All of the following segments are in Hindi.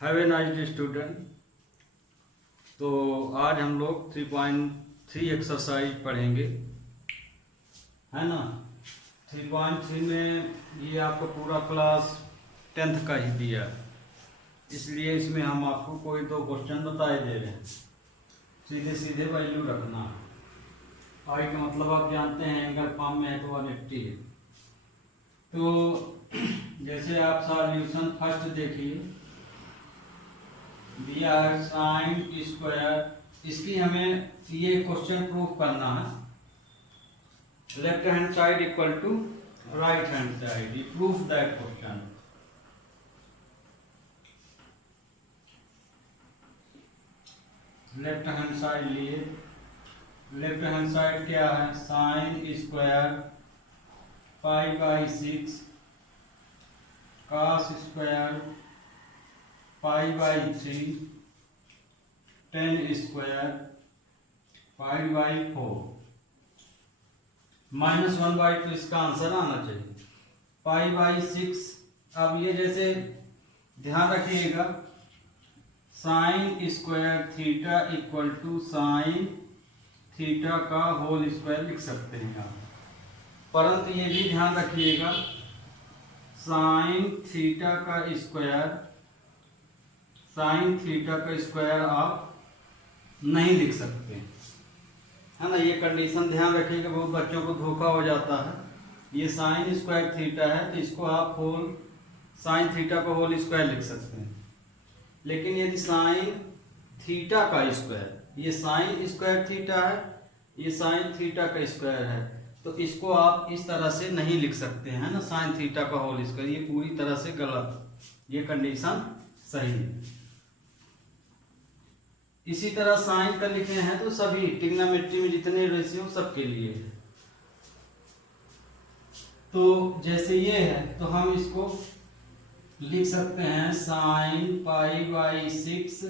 Have a nice day student. तो आज हम लोग 3.3 एक्सरसाइज पढ़ेंगे, है ना। 3.3 में ये आपको पूरा क्लास 10th का ही दिया है, इसलिए इसमें हम आपको कोई दो क्वेश्चन बताए दे रहे हैं। सीधे सीधे वैल्यू रखना। आई का मतलब आप जानते हैं एंगल फॉर्म में है तो 180 है। तो जैसे आप सॉल्यूशन फर्स्ट देखिए, दिया है साइन स्क्वायर। इसकी हमें ये क्वेश्चन प्रूव करना है। Left hand side equal to right hand side, you proof that question. Left hand side लिए, लेफ्ट हैंड साइड क्या है, sine square pi by 6 cos square pi by 3 tan square pi by 4 -1/2। इसका आंसर आना चाहिए पाई बाई 6। अब ये जैसे ध्यान रखिएगा, sine square theta equal to sine theta का होल स्क्वायर लिख सकते हैं आप, परंतु ये भी ध्यान रखिएगा साइन थीटा का स्क्वायर, साइन थीटा का स्क्वायर आप नहीं लिख सकते, है ना। ये कंडीशन ध्यान रखिएगा, बहुत बच्चों को धोखा हो जाता है। ये साइन स्क्वायर थीटा है तो इसको आप होल साइन थीटा को होल स्क्वायर लिख सकते हैं, लेकिन यदि साइन थीटा का स्क्वायर, ये साइन स्क्वायर थीटा है, ये साइन थीटा का स्क्वायर है, तो इसको आप इस तरह से नहीं लिख सकते हैं ना, साइन थीटा का होल स्क्वायर। ये पूरी तरह से गलत, ये कंडीशन सही है। इसी तरह साइन का लिखे हैं तो सभी ट्रिग्नोमेट्री में जितने रेशियो सबके लिए है। तो जैसे ये है तो हम इसको लिख सकते हैं साइन पाई बाई 6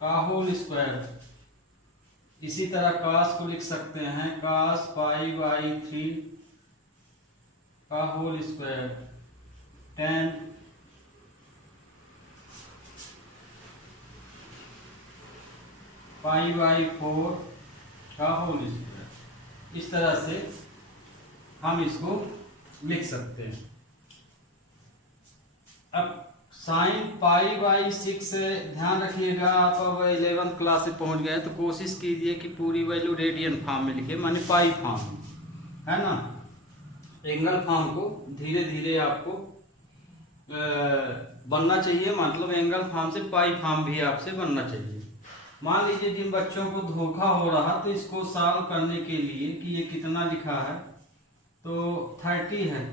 का होल स्क्वायर। इसी तरह कास को लिख सकते हैं कास पाई बाई 3 का होल स्क्वायर 10 पाई बाई 4 का होल स्क्वायर। इस तरह से हम इसको लिख सकते हैं। अब साइन पाई बाई 6 ध्यान रखिएगा, आप अब 11th क्लास से पहुंच गए तो कोशिश कीजिए कि पूरी वैल्यू रेडियन फॉर्म में लिखिए, माने पाई फॉर्म, है ना। एंगल फॉर्म को धीरे धीरे आपको बनना चाहिए, मतलब एंगल फॉर्म से पाई फॉर्म भी आपसे बनना चाहिए। मान लीजिए जिन बच्चों को धोखा हो रहा तो इसको सॉल्व करने के लिए कि ये कितना लिखा है तो 30 है,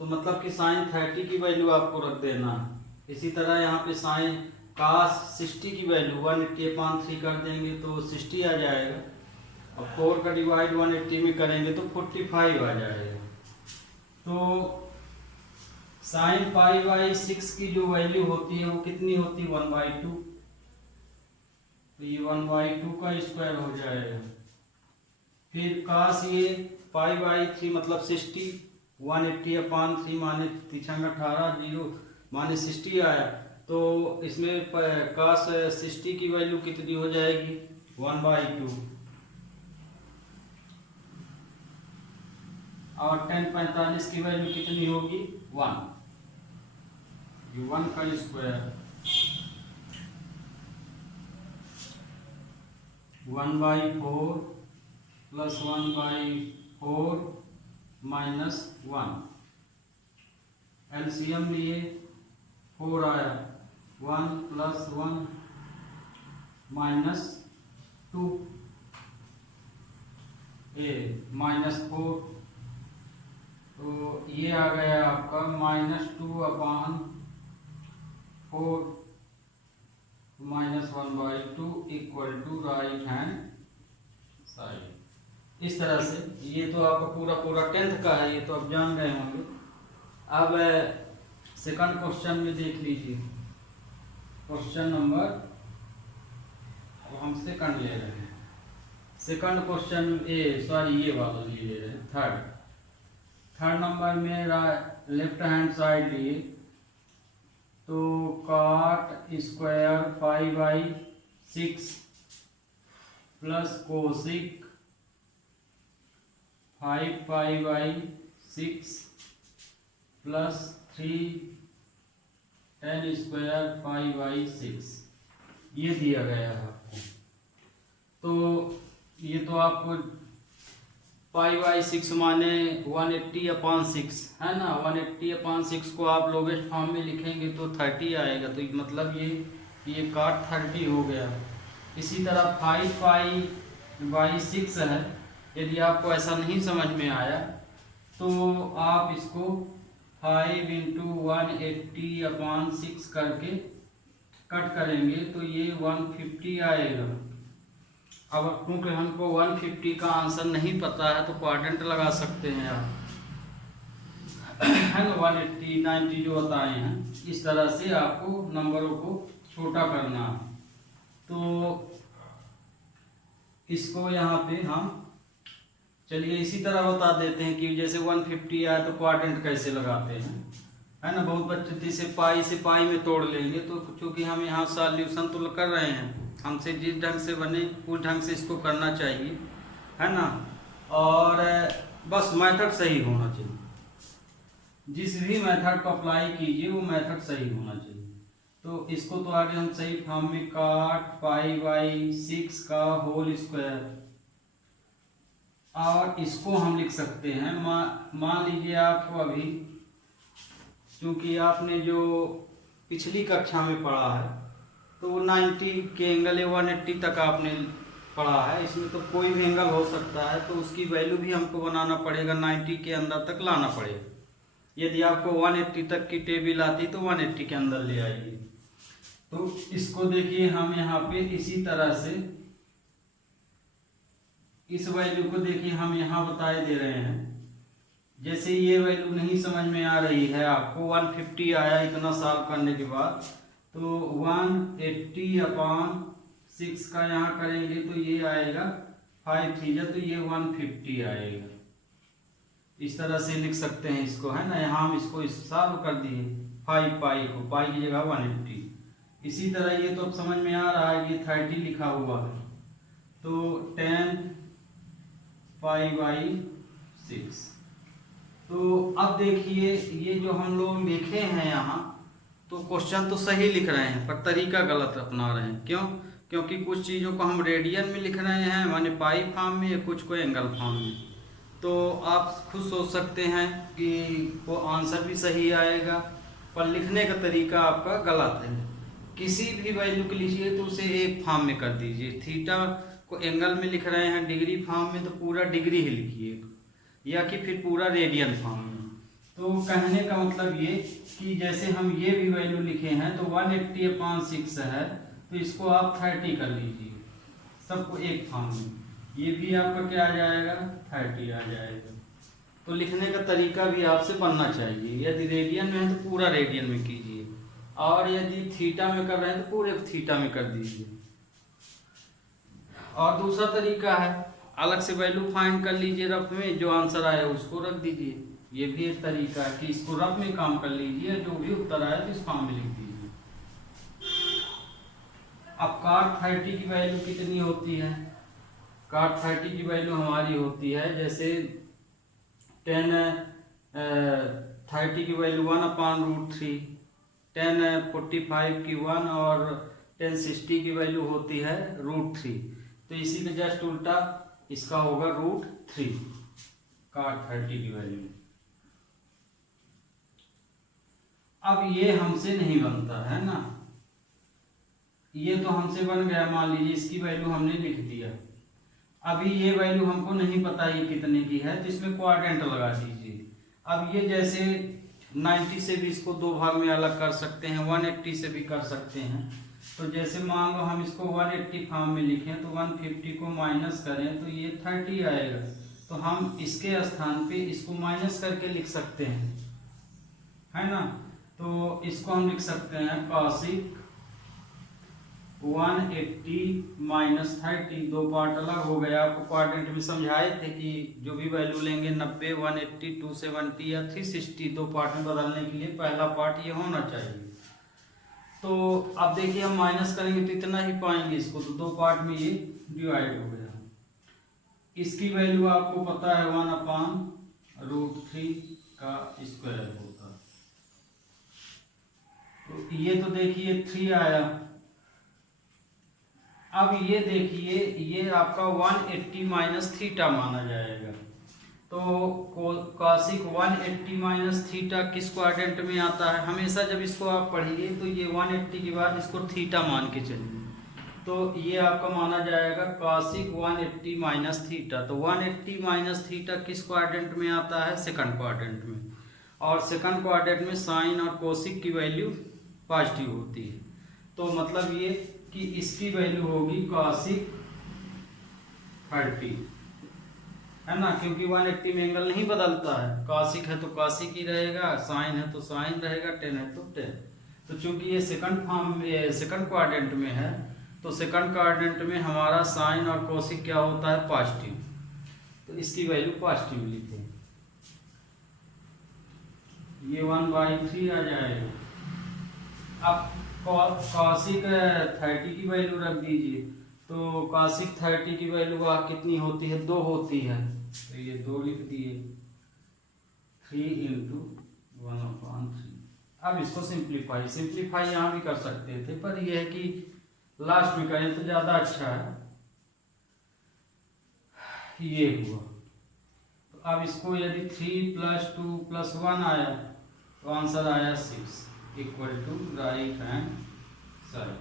तो मतलब कि साइन 30 की वैल्यू आपको रख देना है। इसी तरह यहाँ पे साइन कास 60 की वैल्यू 180/3 कर देंगे तो 60 आ जाएगा। अब 4 का डिवाइड 180 में करेंगे तो 45 आ जाएगा। तो साइन पाई बाई 6 की जो वैल्यू होती है वो कितनी होती है, 1/2। तो ये 1/2 का स्क्वायर हो जाएगा। फिर कास ये पाई बाई 3 मतलब 60, 180/3 माने 18 0 माने 60 आया। तो इसमें कास 60 की वैल्यू कितनी हो जाएगी, 1/2। और 10/45 की वैल्यू कितनी होगी, 1। ये 1 का स्क्वायर 1/4 प्लस 1/4 माइनस 1। एलसीएम लिए 4 आया, 1 प्लस 1 माइनस 2 -4। तो ये आ गया आपका -2/4 -1/2 equal to right hand side. इस तरह से ये तो आपका पूरा 10th का है, ये तो आप जान गए होंगे। अब सेकंड क्वेश्चन में देख लीजिए, क्वेश्चन नंबर, अब हम सेकंड ले रहे हैं। सेकंड क्वेश्चन ये वाला ले रहे हैं, थर्ड नंबर में लेफ्ट हैंड साइड लिए तो cot square pi by 6 plus cosec 5 pi by 6 plus 3 tan square pi by 6 ये दिया गया है आपको। तो ये तो आपको पाई बाई 6 माने 180/6 है ना। 180/6 को आप लोवेस्ट फॉर्म में लिखेंगे तो 30 आएगा। तो मतलब ये cot 30 हो गया। इसी तरह 5 पाई बाई 6 है। यदि आपको ऐसा नहीं समझ में आया तो आप इसको 5 × 180/6 करके कट करेंगे तो ये 150 आएगा। अब क्योंकि हमको 150 का आंसर नहीं पता है तो क्वाड्रेंट लगा सकते हैं आप, है ना। 180 90 जो बताए हैं, इस तरह से आपको नंबरों को छोटा करना है। तो इसको यहाँ पे हम चलिए इसी तरह बता देते हैं कि जैसे 150 आया तो क्वाड्रेंट कैसे लगाते हैं, है ना। बहुत बच्चे से पाई में तोड़ लेंगे। तो क्योंकि हम यहाँ सॉल्यूशन तो कर रहे हैं, हमसे जिस ढंग से बने उस ढंग से इसको करना चाहिए, है ना। और बस मेथड सही होना चाहिए। जिस भी मेथड को अप्लाई कीजिए वो मेथड सही होना चाहिए। तो इसको तो आगे हम सही फॉर्म में cot पाई बाई 6 का होल स्क्वायर, और इसको हम लिख सकते हैं मान लीजिए आपको अभी, क्योंकि आपने जो पिछली कक्षा में पढ़ा है तो वो 90 के एंगल या 180 तक आपने पढ़ा है। इसमें तो कोई भी एंगल हो सकता है, तो उसकी वैल्यू भी हमको बनाना पड़ेगा, 90 के अंदर तक लाना पड़ेगा। यदि आपको 180 तक की टेबल आती तो 180 के अंदर ले आइए। तो इसको देखिए हम यहाँ पे इसी तरह से इस वैल्यू को देखिए हम यहाँ बताए दे रहे हैं। जैसे ये वैल्यू नहीं समझ में आ रही है आपको, 150 आया इतना साल करने के बाद, तो 180/6 का यहाँ करेंगे तो ये आएगा 5 3 तो ये 150 आएगा। इस तरह से लिख सकते हैं इसको, है ना। यहाँ हम इसको सॉल्व कर दिए, 5 पाई को पाई की जगह 180। इसी तरह ये तो अब समझ में आ रहा है, ये 30 लिखा हुआ है तो 10 पाई बाई 6। तो अब देखिए ये जो हम लोग लिखे हैं यहाँ, तो क्वेश्चन तो सही लिख रहे हैं पर तरीका गलत अपना रहे हैं। क्यों? क्योंकि कुछ चीज़ों को हम रेडियन में लिख रहे हैं माने पाई फॉर्म में, या कुछ को एंगल फॉर्म में। तो आप खुद सोच सकते हैं कि वो आंसर भी सही आएगा पर लिखने का तरीका आपका गलत है। किसी भी वैल्यू को लिखिए तो उसे एक फॉर्म में कर दीजिए। थीटा को एंगल में लिख रहे हैं डिग्री फॉर्म में तो पूरा डिग्री ही लिखिए, या कि फिर पूरा रेडियन फॉर्म में। तो कहने का मतलब ये कि जैसे हम ये भी वैल्यू लिखे हैं तो 180/6 है, तो इसको आप 30 कर लीजिए, सबको एक फॉर्म में। ये भी आपका क्या आ जाएगा, 30 आ जाएगा। तो लिखने का तरीका भी आपसे बनना चाहिए। यदि रेडियन में है तो पूरा रेडियन में कीजिए, और यदि थीटा में कर रहे हैं तो पूरे थीटा में कर दीजिए। और दूसरा तरीका है, अलग से वैल्यू फाइंड कर लीजिए रफ में, जो आंसर आया उसको रख दीजिए। ये भी एक तरीका है कि इसको रफ में काम कर लीजिए, जो भी उत्तर आया तो इस फॉर्म में लिख दीजिए। अब cot 30 की वैल्यू कितनी होती है? cot 30 की वैल्यू हमारी होती है, जैसे 10 30 की वैल्यू 1/√3, 10 45 की 1 और 10 60 की वैल्यू होती है √3। तो इसी के जस्ट उल्टा इसका होगा √3 cot 30 की वैल्यू। अब ये हमसे नहीं बनता है ना, ये तो हमसे बन गया। मान लीजिए इसकी वैल्यू हमने लिख दिया, अभी ये वैल्यू हमको नहीं पता ये कितने की है, तो इसमें क्वाड्रेंट लगा दीजिए। अब ये जैसे 90 से भी इसको दो भाग में अलग कर सकते हैं, 180 से भी कर सकते हैं। तो जैसे मान लो हम इसको 180 फॉर्म में लिखें तो 150 को माइनस करें तो ये 30 आएगा। तो हम इसके स्थान पे इसको माइनस करके लिख सकते हैं, है ना। तो इसको हम लिख सकते हैं cosec 180 - 30। दो पार्ट अलग हो गया। आपको क्वाड्रेंट में समझाए थे कि जो भी वैल्यू लेंगे 90, 180, 270 या 360 दो पार्ट में बदलने के लिए पहला पार्ट ये होना चाहिए। तो अब देखिए हम माइनस करेंगे तो इतना ही पाएंगे इसको, तो दो पार्ट में ये डिवाइड हो गया। इसकी वैल्यू आपको पता है 1/√3 का स्क्वायर होता है। तो ये तो देखिए 3 आया। अब ये देखिए ये आपका 180 माइनस थीटा माना जाएगा। तो कॉसिक 180 माइनस थीटा किस क्वाड्रेंट में आता है? हमेशा जब इसको आप पढ़िए तो ये 180 के बाद इसको थीटा मान के चलिए, तो ये आपका माना जाएगा कॉसिक 180 माइनस थीटा। तो 180 माइनस थीटा किस क्वाड्रेंट में आता है? सेकंड क्वाड्रेंट में। और सेकंड क्वाड्रेंट में साइन और कोसिक की वैल्यू पॉजिटिव होती है। तो मतलब ये कि इसकी वैल्यू होगी कॉसिक 30, है ना, क्योंकि 180 में एंगल नहीं बदलता है। कॉसिक है तो कॉसिक ही रहेगा, साइन है तो साइन रहेगा, टेन है तो टेन। तो चूंकि ये सेकंड क्वाड्रेंट में है, तो सेकंड क्वाड्रेंट में हमारा साइन और कोसिक क्या होता है? पॉजिटिव। तो इसकी वैल्यू पॉजिटिव लिखें, ये 1/3 आ जाएगा। अब कॉसिक 30 की वैल्यू रख दीजिए, तो कॉसिक 30 की वैल्यू कितनी होती है? 2 होती है, तो ये 2 लिख दिए, 3 × 1/3। अब इसको सिंप्लीफाई यहाँ भी कर सकते थे, पर यह है कि लास्ट में करें तो ज़्यादा अच्छा है। ये हुआ। तो अब इसको यदि 3 + 2 + 1 आया तो आंसर आया 6 = राइट हैंड साइड।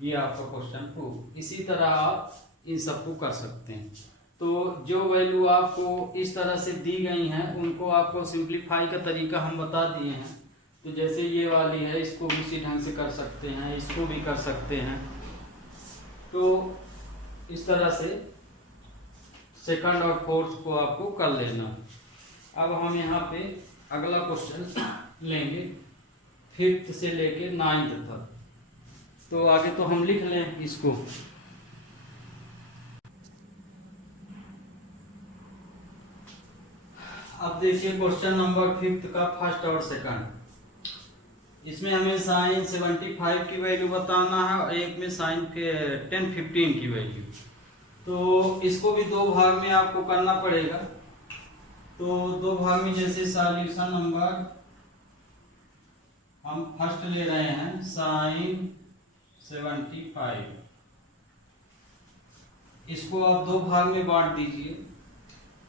ये आपका क्वेश्चन प्रूफ। इसी तरह आप इन सबको कर सकते हैं। तो जो वैल्यू आपको इस तरह से दी गई हैं उनको आपको सिंप्लीफाई का तरीका हम बता दिए हैं। तो जैसे ये वाली है, इसको भी इसी ढंग से कर सकते हैं, इसको भी कर सकते हैं। तो इस तरह से सेकंड और फोर्थ को आपको कर लेना। अब हम यहाँ पे अगला क्वेश्चन लेंगे 5th से लेके 9th तक। तो आगे तो हम लिख लें इसको। अब देखिए क्वेश्चन नंबर 5th का फर्स्ट और सेकंड। इसमें हमें साइन 75 की वैल्यू बताना है और एक में साइन 1015 की वैल्यू। तो इसको भी दो भाग में आपको करना पड़ेगा। तो दो भाग में जैसे सॉल्यूशन नंबर हम फर्स्ट ले रहे हैं साइन 75, इसको आप दो भाग में बांट दीजिए।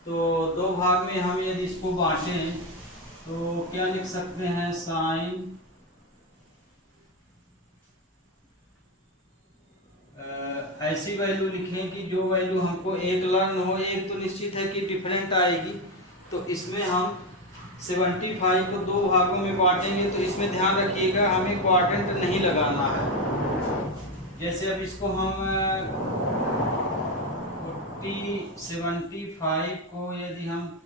तो दो भाग में हम यदि इसको बांटें तो क्या लिख सकते हैं? साइन ऐसी वैल्यू लिखें कि जो वैल्यू हमको एक लर्न हो। एक तो निश्चित है कि डिफरेंट आएगी, तो इसमें हम 75 को दो भागों में बांटेंगे। तो इसमें ध्यान रखिएगा हमें क्वाड्रेंट नहीं लगाना है। जैसे अब इसको हम 75 को यदि हम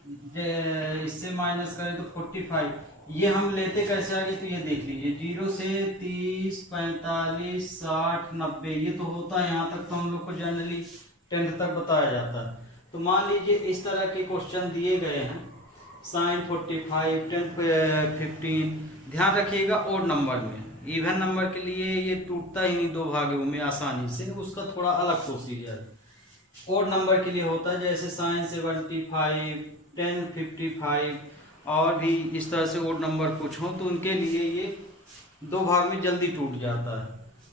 इससे माइनस करें तो 45, ये हम लेते कैसे आगे? तो ये देख लीजिए 0 से 30, 45, 60, 90, ये तो होता है। यहाँ तक तो हम लोग को जनरली 10th तक बताया जाता है। तो मान लीजिए इस तरह के क्वेश्चन दिए गए हैं, साइन 45, 10, 15। ध्यान रखिएगा ओड नंबर में, इवन नंबर के लिए ये टूटता ही नहीं दो भागों में आसानी से, उसका थोड़ा अलग प्रोसीजर है। ओड नंबर के लिए होता है जैसे साइन 75, 10, 55 और भी इस तरह से ओड नंबर कुछ हो तो उनके लिए ये दो भाग में जल्दी टूट जाता है।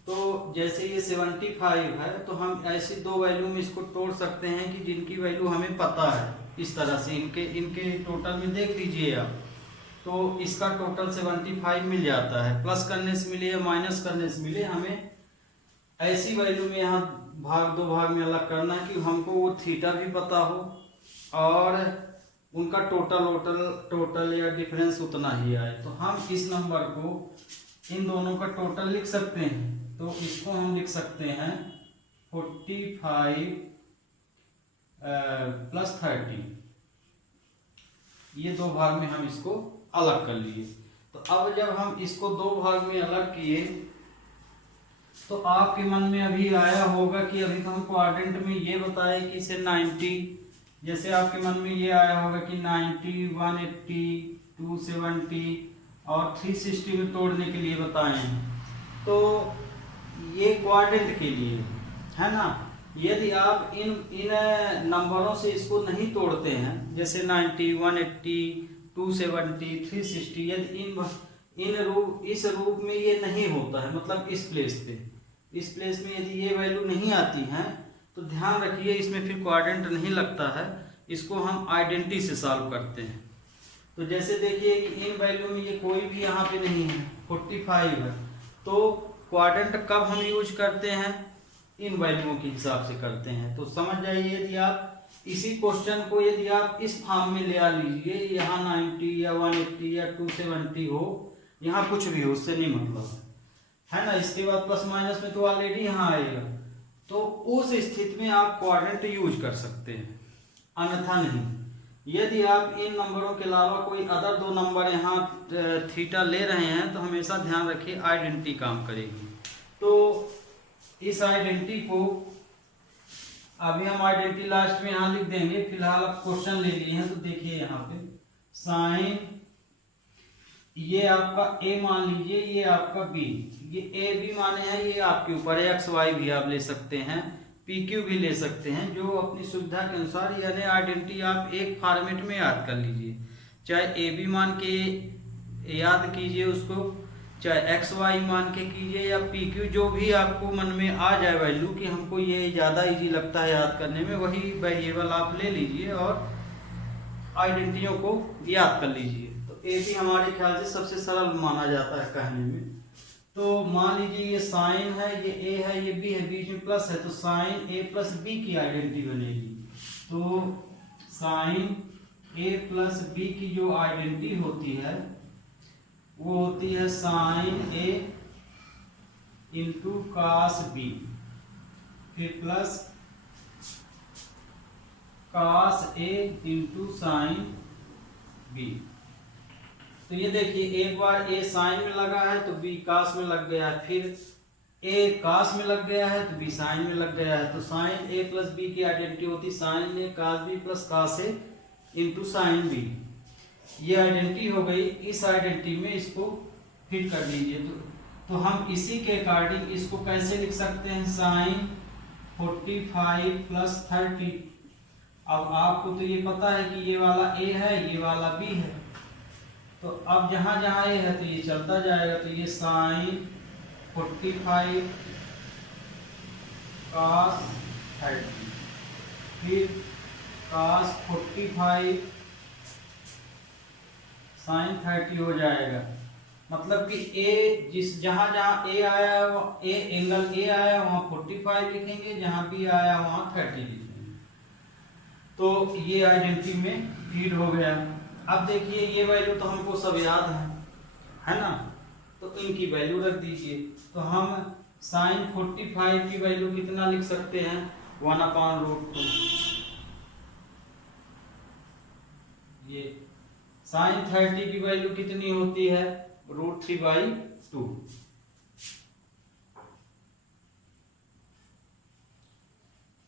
तो जैसे ये 75 है तो हम ऐसी दो वैल्यू में इसको तोड़ सकते हैं कि जिनकी वैल्यू हमें पता है। इस तरह से इनके टोटल में देख लीजिए आप, तो इसका टोटल 75 मिल जाता है। प्लस करने से मिले या माइनस करने से मिले, हमें ऐसी वैल्यू में यहाँ दो भाग में अलग करना है कि हमको वो थीटा भी पता हो और उनका टोटल या डिफरेंस उतना ही आए। तो हम इस नंबर को इन दोनों का टोटल लिख सकते हैं। तो इसको हम लिख सकते हैं 45 + 30। ये दो भाग में हम इसको अलग कर लिए। तो अब जब हम इसको दो भाग में अलग किए तो आपके मन में अभी आया होगा कि अभी तो हम क्वाड्रेंट में ये बताए कि इसे 90, जैसे आपके मन में ये आया होगा कि 90, 180, 270 और 360 में तोड़ने के लिए बताए हैं। तो ये क्वाड्रेंट के लिए है ना। यदि आप इन नंबरों से इसको नहीं तोड़ते हैं, जैसे 90, 180, 270, 360, यदि इस रूप में ये नहीं होता है, मतलब इस प्लेस में यदि ये वैल्यू नहीं आती है, तो ध्यान रखिए इसमें फिर क्वाड्रेंट नहीं लगता है। इसको हम आइडेंटिटी से सॉल्व करते हैं। तो जैसे देखिए कि इन वैल्यू में ये कोई भी यहाँ पे नहीं है, 45 है, तो क्वाड्रेंट कब हम यूज करते हैं, इन वैल्यूओं के हिसाब से करते हैं। तो समझ जाइए, यदि आप इसी क्वेश्चन को यदि आप इस फॉर्म में ले आ लीजिए, यहाँ 90 या 180 या 270 हो, यहाँ कुछ भी हो, उससे नहीं मतलब है ना। इसके बाद प्लस माइनस में तो ऑलरेडी यहाँ आएगा, तो उस स्थिति में आप क्वाड्रेंट यूज कर सकते हैं, अन्यथा नहीं। यदि आप इन नंबरों के अलावा कोई अदर दो नंबर यहाँ थीटा ले रहे हैं, तो हमेशा ध्यान रखिए आइडेंटिटी काम करेगी। तो इस आइडेंटिटी को अभी हम आइडेंटिटी लास्ट में यहाँ लिख देंगे। फिलहाल आप क्वेश्चन ले लिए हैं, तो देखिए यहाँ पे साइन, ये आपका ए मान लीजिए, ये आपका बी, ये ए बी माने हैं, ये आपके ऊपर है। एक्स वाई भी आप ले सकते हैं, पी क्यू भी ले सकते हैं, जो अपनी सुविधा के अनुसार। यानी आइडेंटिटी आप एक फॉर्मेट में याद कर लीजिए, चाहे ए बी मान के याद कीजिए उसको, चाहे एक्स वाई मान के कीजिए, या पी क्यू, जो भी आपको मन में आ जाए वैल्यू कि हमको ये ज़्यादा इजी लगता है याद करने में, वही वेरिएबल आप ले लीजिए और आइडेंटिटियों को याद कर लीजिए। तो ए बी हमारे ख्याल से सबसे सरल माना जाता है कहने में। तो मान लीजिए ये साइन है, ये ए है, ये बी है, बीच में प्लस है, तो साइन ए प्लस बी की आइडेंटिटी बनेगी। तो साइन ए प्लस बी की जो आइडेंटिटी होती है वो होती है साइन ए इंटू कास बी, फिर प्लस कास ए इंटू साइन बी। तो ये देखिए, एक बार ए साइन में लगा है तो बी कास में लग गया है, फिर ए कास में लग गया है तो बी साइन में लग गया है। तो साइन ए प्लस बी की आइडेंटिटी होती साइन ए कास बी प्लस कास ए इंटू साइन बी। ये आइडेंटिटी हो गई। इस आइडेंटिटी में इसको फिट कर लीजिए। तो हम इसी के अकॉर्डिंग इसको कैसे लिख सकते हैं, साइन 45 प्लस 30। अब आपको तो ये पता है कि ये वाला ए है, ये वाला बी है, तो अब जहां जहां ए है तो ये चलता जाएगा। तो ये साइन 45 कास 30, फिर कास 45 साइन 30 हो जाएगा। मतलब कि ए जहां जहां ए आया, ए एंगल ए आया वहां 45 लिखेंगे, जहां बी आया वहां 30 लिखेंगे। तो ये आइडेंटिटी में फीड हो गया। अब देखिए ये वैल्यू तो हमको सब याद है ना, तो इनकी वैल्यू रख दीजिए। तो हम साइन 45 की वैल्यू कितना लिख सकते हैं, 1/√2। ये साइन 30 की वैल्यू कितनी होती है, √3/2।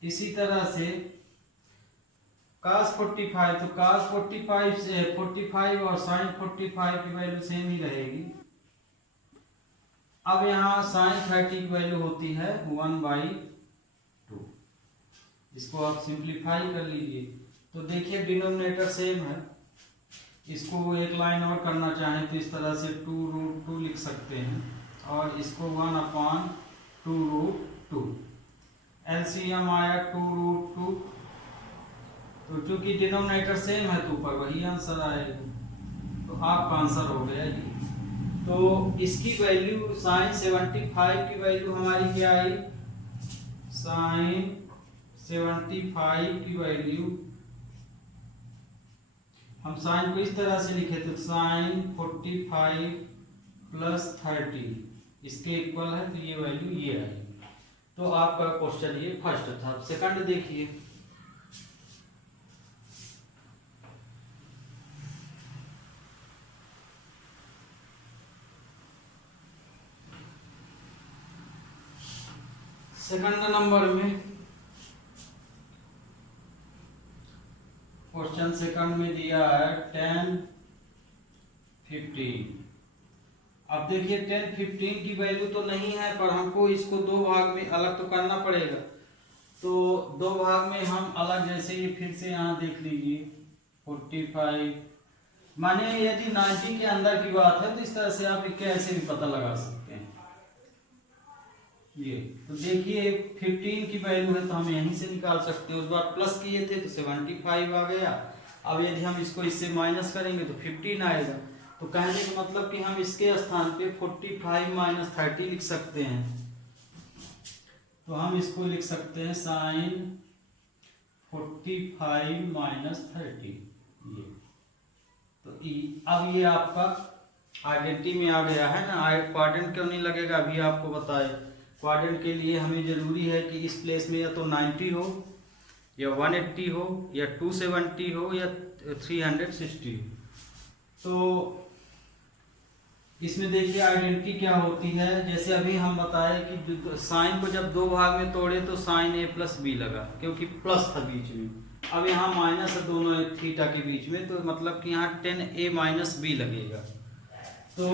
इसी तरह से cos 45, तो cos 45 से 45 और sin 45 की वैल्यू सेम ही रहेगी। अब यहाँ sin 30 की वैल्यू होती है 1/2। इसको आप सिंप्लीफाई कर लीजिए। तो देखिए डिनोमिनेटर सेम है। इसको एक लाइन और करना चाहें तो इस तरह से 2√2 लिख सकते हैं, और इसको 1/2√2। एलसीएम आया 2√2। तो चूंकि डिनोमिनेटर सेम है तो ऊपर वही आंसर आएगा। तो आपका आंसर हो गया ये। तो इसकी वैल्यू साइन 75 की वैल्यू हमारी क्या आई, साइन 75 की वैल्यू हम साइन को इस तरह से लिखे थे, साइन 45 प्लस 30 इसके इक्वल है, तो ये वैल्यू ये आई। तो आपका क्वेश्चन ये फर्स्ट था। सेकंड देखिए, सेकंड नंबर में क्वेश्चन सेकंड में दिया है 10, 15। अब देखिए 10 15 की वैल्यू तो नहीं है, पर हमको इसको दो भाग में अलग तो करना पड़ेगा। तो दो भाग में हम अलग, जैसे ये फिर से यहाँ देख लीजिए 45, माने यदि 90 के अंदर की बात है तो इस तरह से आप कैसे भी पता लगा सकते हैं। ये तो देखिए 15 की वैल्यू है तो हम यहीं से निकाल सकते हैं, उस बार प्लस किए थे तो 75 आ गया। अब यदि हम इसको इससे माइनस करेंगे तो 15 आएगा। तो कहने का मतलब कि हम इसके स्थान पे 45 माइनस 30 लिख सकते हैं। तो हम इसको लिख सकते हैं साइन 45 माइनस 30। ये तो अब ये आपका आइडेंटिटी में आ गया है ना। क्वाड्रेंट क्यों नहीं लगेगा अभी आपको बताए। क्वाड्रेंट के लिए हमें जरूरी है कि इस प्लेस में या तो 90 हो या 180 हो या 270 हो या 360 हो। तो इसमें देखिए आइडेंटिटी क्या होती है। जैसे अभी हम बताए कि साइन को जब दो भाग में तोड़े तो साइन a प्लस बी लगा, क्योंकि प्लस था बीच में। अब यहाँ माइनस है दोनों थीटा के बीच में, तो मतलब कि यहाँ 10a माइनस बी लगेगा। तो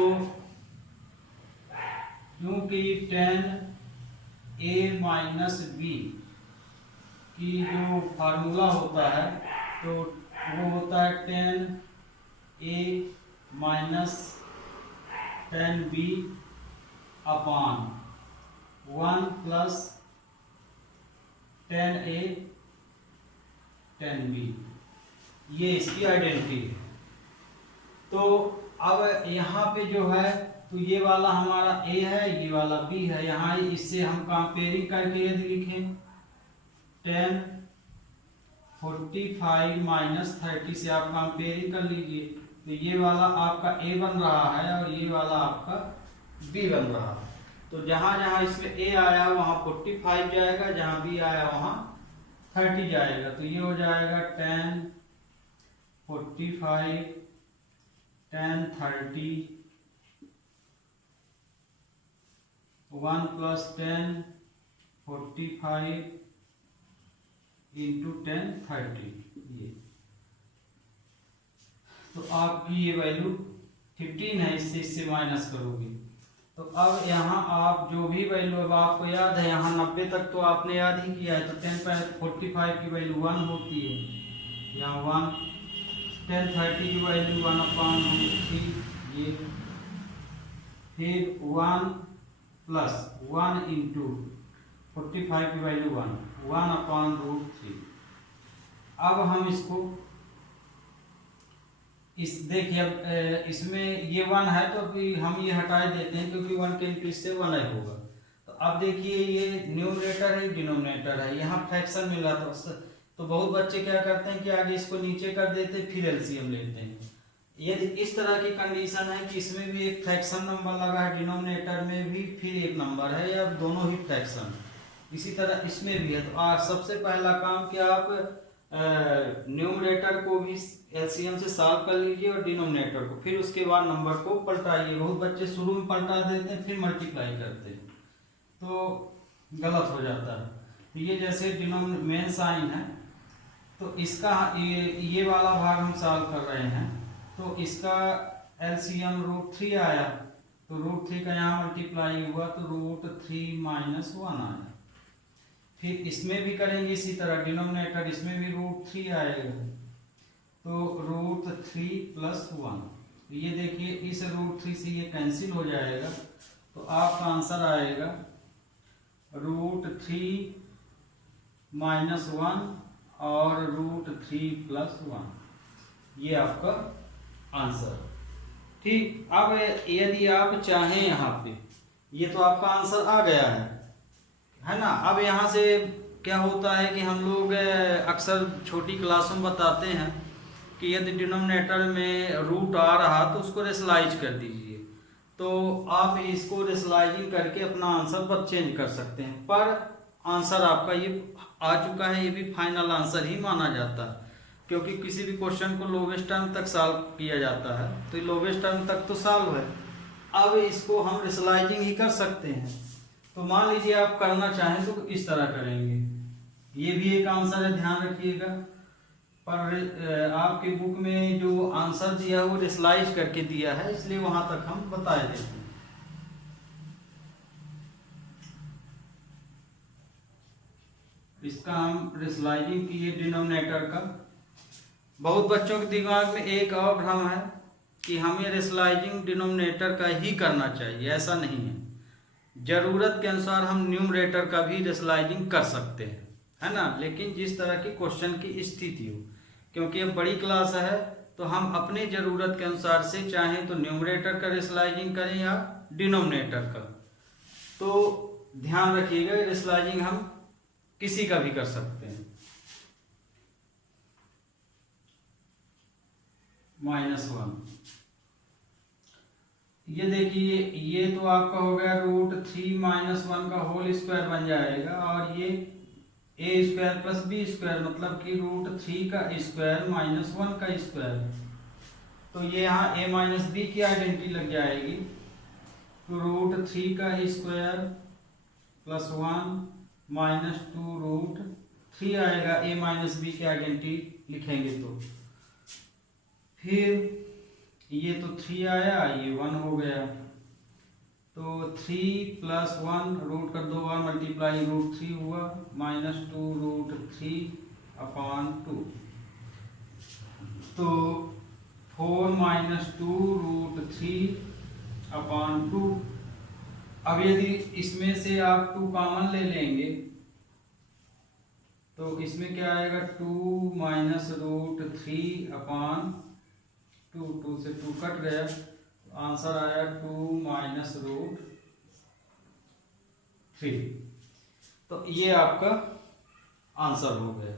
क्योंकि 10a माइनस बी की जो फार्मूला होता है तो वो होता है 10a माइनस 10b अपान 1 प्लस 10a 10b, ये इसकी आइडेंटिटी है। तो अब यहाँ पे जो है तो ये वाला हमारा a है, ये वाला b है। यहाँ इससे हम कंपेयरिंग करके यदि लिखें 10 45 माइनस 30 से आप कंपेयरिंग कर लीजिए, तो ये वाला आपका a बन रहा है और ये वाला आपका b बन रहा है। तो जहां जहां इसमें a आया वहां 45 जाएगा, जहां b आया वहां 30 जाएगा। तो ये हो जाएगा 10 45 10 30 1 प्लस 10 45 इंटू 10 30। ये तो आपकी ये वैल्यू 15 है, इससे माइनस करोगे तो अब यहाँ आप जो भी वैल्यू, अब आपको याद है यहाँ 90 तक तो आपने याद ही किया है। तो 10/45 की वैल्यू 1 होती है, यहाँ 1। 10/30 की वैल्यू 1/√3, ये फिर 1 प्लस 1 इंटू 45 की वैल्यू 1/√3। अब हम इसको देखिए अब इसमें ये 1 है तो अभी हम ये हटा देते हैं, क्योंकि 1 के इंक्रीज से 1 ही होगा। तो अब देखिए ये न्यूमरेटर है, डिनोमिनेटर है, यहाँ फ्रैक्शन मिला तो बहुत बच्चे क्या करते हैं कि आगे इसको नीचे कर देते हैं फिर एलसीएम लेते हैं। यदि इस तरह की कंडीशन है कि इसमें भी एक फ्रैक्शन नंबर लगा है, डिनोमिनेटर में भी फिर एक नंबर है, या दोनों ही फ्रैक्शन, इसी तरह इसमें भी है। तो सबसे पहला काम कि आप न्यूमरेटर को भी एलसीएम से सॉल्व कर लीजिए और डिनोमिनेटर को, फिर उसके बाद नंबर को पलटाइए। बहुत बच्चे शुरू में पलटा देते हैं फिर मल्टीप्लाई करते हैं तो गलत हो जाता है। तो ये जैसे मेन साइन है तो इसका ये वाला भाग हम सॉल्व कर रहे हैं, तो इसका एलसीएम √3 आया, तो √3 का यहाँ मल्टीप्लाई हुआ तो √3 माइनस 1 आया। फिर इसमें भी करेंगे इसी तरह, डिनोमिनेटर इसमें भी √3 आएगा तो √3 प्लस 1। तो ये देखिए इस √3 से ये कैंसिल हो जाएगा, तो आपका आंसर आएगा √3 माइनस 1 और √3 प्लस 1, ये आपका आंसर। ठीक, अब यदि आप चाहें यहाँ पे, ये तो आपका आंसर आ गया है ना। अब यहाँ से क्या होता है कि हम लोग अक्सर छोटी क्लासों में बताते हैं कि यदि डिनोमिनेटर में रूट आ रहा तो उसको रेशलाइज कर दीजिए, तो आप इसको रेशलाइजिंग करके अपना आंसर बस चेंज कर सकते हैं। पर आंसर आपका ये आ चुका है, ये भी फाइनल आंसर ही माना जाता है, क्योंकि किसी भी क्वेश्चन को लोवेस्ट टर्म तक सॉल्व किया जाता है, तो लोवेस्ट टर्म तक तो सॉल्व है। अब इसको हम रेशलाइजिंग ही कर सकते हैं। तो मान लीजिए आप करना चाहें तो इस तरह करेंगे, ये भी एक आंसर है, ध्यान रखिएगा। पर आपके बुक में जो आंसर दिया है वो रेशलाइज करके दिया है, इसलिए वहां तक हम बता देते हैं। इसका हम रेशनलाइजिंग किए डिनोमिनेटर का। बहुत बच्चों के दिमाग में एक और भ्रम है कि हमें रेशनलाइजिंग डिनोमिनेटर का ही करना चाहिए, ऐसा नहीं है। ज़रूरत के अनुसार हम न्यूमरेटर का भी रेशनलाइजिंग कर सकते हैं, है ना, लेकिन जिस तरह की क्वेश्चन की स्थिति हो, क्योंकि अब बड़ी क्लास है तो हम अपने ज़रूरत के अनुसार से चाहें तो न्यूमरेटर का रेशनलाइजिंग करें या डिनोमिनेटर का। तो ध्यान रखिएगा, रेशनलाइजिंग हम किसी का भी कर सकते हैं। -1 ये देखिए, ये तो आपका हो गया √3 - 1 का होल स्क्वायर बन जाएगा, और ये a² + b² मतलब कि √3 का स्क्वायर -1 का स्क्वायर। तो ये यहाँ a - b की आइडेंटिटी लग जाएगी, तो √3 का स्क्वायर +1 -2√3 आएगा, a - b की आइडेंटिटी लिखेंगे तो। फिर ये तो 3 आया, ये 1 हो गया, तो 3 + 1 रूट कर 2 बार मल्टीप्लाई √3 हुआ, -2√3/2। तो 4 - 2√3/2। अब यदि इसमें से आप 2 कॉमन ले लेंगे तो इसमें क्या आएगा, 2 - √3/2। 2 से 2 कट गया, आंसर आया 2 - √3। तो ये आपका आंसर हो गया।